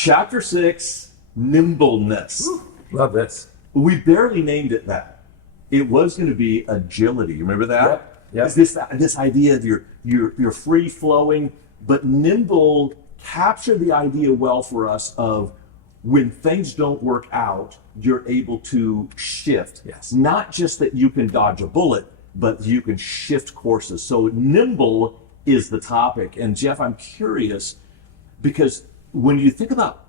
Chapter 6, Nimbleness. Ooh, love this. We barely named it that. It was going to be agility. Remember that? Yep. It's this idea of you're free flowing, but nimble captured the idea well for us of when things don't work out, you're able to shift. Yes. Not just that you can dodge a bullet, but you can shift courses. So nimble is the topic. And Jeff, I'm curious because when you think about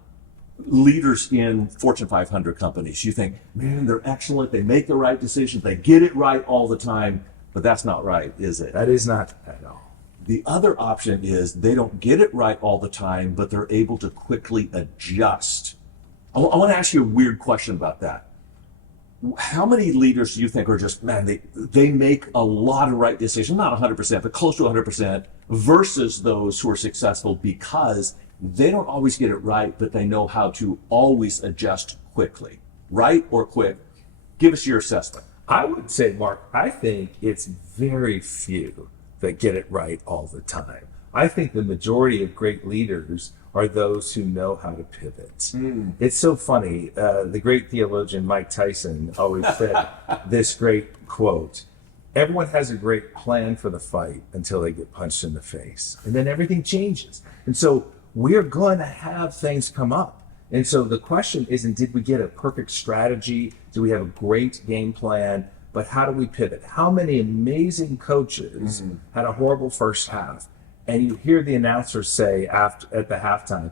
leaders in Fortune 500 companies, you think, man, they're excellent. They make the right decisions. They get it right all the time. But that's not right, is it? That is not at all. The other option is they don't get it right all the time, but they're able to quickly adjust. I want to ask you a weird question about that. How many leaders do you think are just, man, they make a lot of right decisions, not 100%, but close to 100%, versus those who are successful because they don't always get it right, but they know how to always adjust quickly, right or quick? Give us your assessment. I would say, Mark, I think it's very few that get it right all the time. I think the majority of great leaders are those who know how to pivot. It's so funny. The great theologian Mike Tyson always said this great quote: everyone has a great plan for the fight until they get punched in the face. And then everything changes. And so we're going to have things come up. And so the question isn't, did we get a perfect strategy? Do we have a great game plan? But how do we pivot? How many amazing coaches had a horrible first half? And you hear the announcer say at the halftime,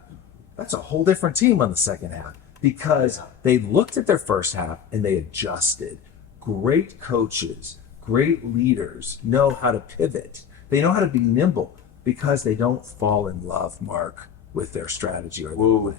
that's a whole different team on the second half, because they looked at their first half and they adjusted. Great coaches, great leaders know how to pivot. They know how to be nimble because they don't fall in love, Mark, with their strategy or their plan.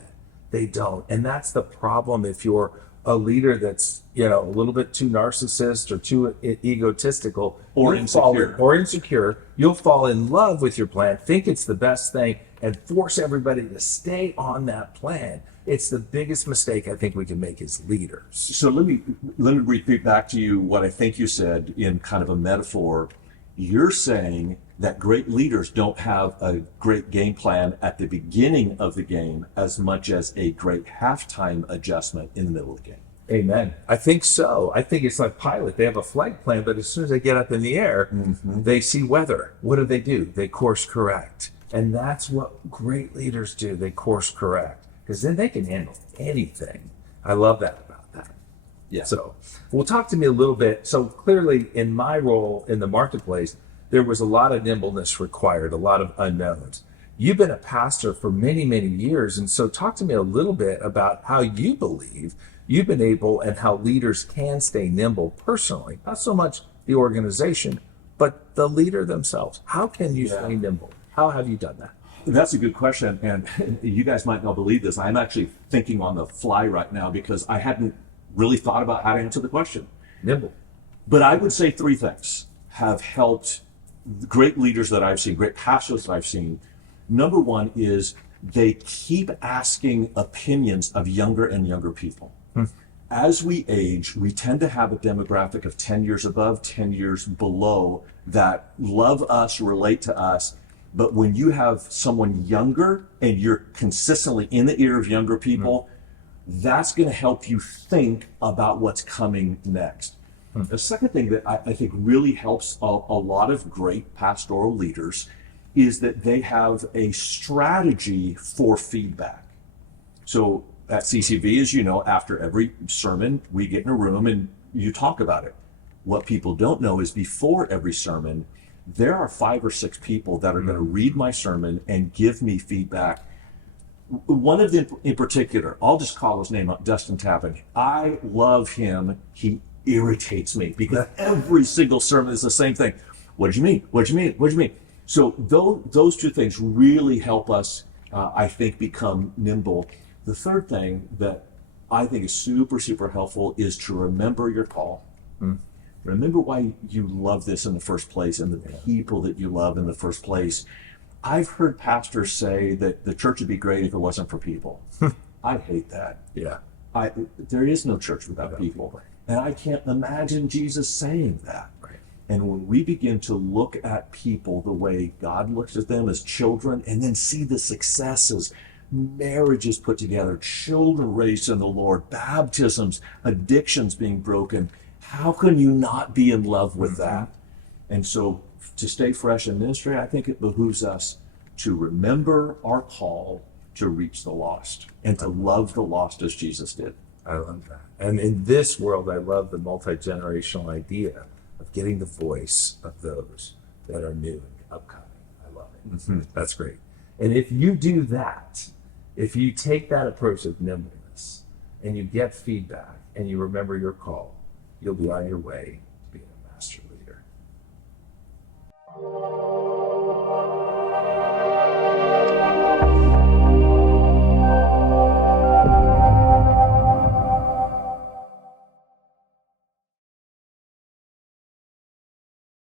They don't. And that's the problem if you're a leader that's, a little bit too narcissist or too egotistical or insecure. You'll fall in love with your plan, think it's the best thing, and force everybody to stay on that plan. It's the biggest mistake I think we can make as leaders. So let me repeat back to you what I think you said in kind of a metaphor. You're saying that great leaders don't have a great game plan at the beginning of the game as much as a great halftime adjustment in the middle of the game. Amen. I think so. I think it's like pilot. They have a flight plan, but as soon as they get up in the air, they see weather. What do? They course correct. And that's what great leaders do. They course correct because then they can handle anything. I love that about that. Yeah. So, well, talk to me a little bit. So clearly in my role in the marketplace, there was a lot of nimbleness required, a lot of unknowns. You've been a pastor for many, many years. And so talk to me a little bit about how you believe you've been able and how leaders can stay nimble personally, not so much the organization, but the leader themselves. How can you stay nimble? How have you done that? That's a good question. And you guys might not believe this. I'm actually thinking on the fly right now because I hadn't really thought about how to answer the question. Nimble. But I would say three things have helped great leaders that I've seen, great pastors that I've seen. Number one is they keep asking opinions of younger and younger people. As we age, we tend to have a demographic of 10 years above, 10 years below that love us, relate to us. But when you have someone younger and you're consistently in the ear of younger people, that's going to help you think about what's coming next. The second thing that I think really helps a lot of great pastoral leaders is that they have a strategy for feedback. So at CCV, as you know, after every sermon, we get in a room and you talk about it. What people don't know is before every sermon, there are 5 or 6 people that are going to read my sermon and give me feedback. One of them in particular, I'll just call his name up, Dustin Tappan. I love him. He irritates me because every single sermon is the same thing. What did you mean? What did you mean? What did you mean? So those two things really help us, I think, become nimble. The third thing that I think is super, super helpful is to remember your call. Remember why you love this in the first place and the people that you love in the first place. I've heard pastors say that the church would be great if it wasn't for people. I hate that. Yeah. There is no church without people. And I can't imagine Jesus saying that. Right. And when we begin to look at people the way God looks at them as children and then see the successes, marriages put together, children raised in the Lord, baptisms, addictions being broken. How can you not be in love with that? And so to stay fresh in ministry, I think it behooves us to remember our call to reach the lost and to love the lost as Jesus did. I love that. And in this world, I love the multi-generational idea of getting the voice of those that are new and upcoming. I love it. That's great. And if you do that, if you take that approach of nimbleness and you get feedback and you remember your call, you'll be on your way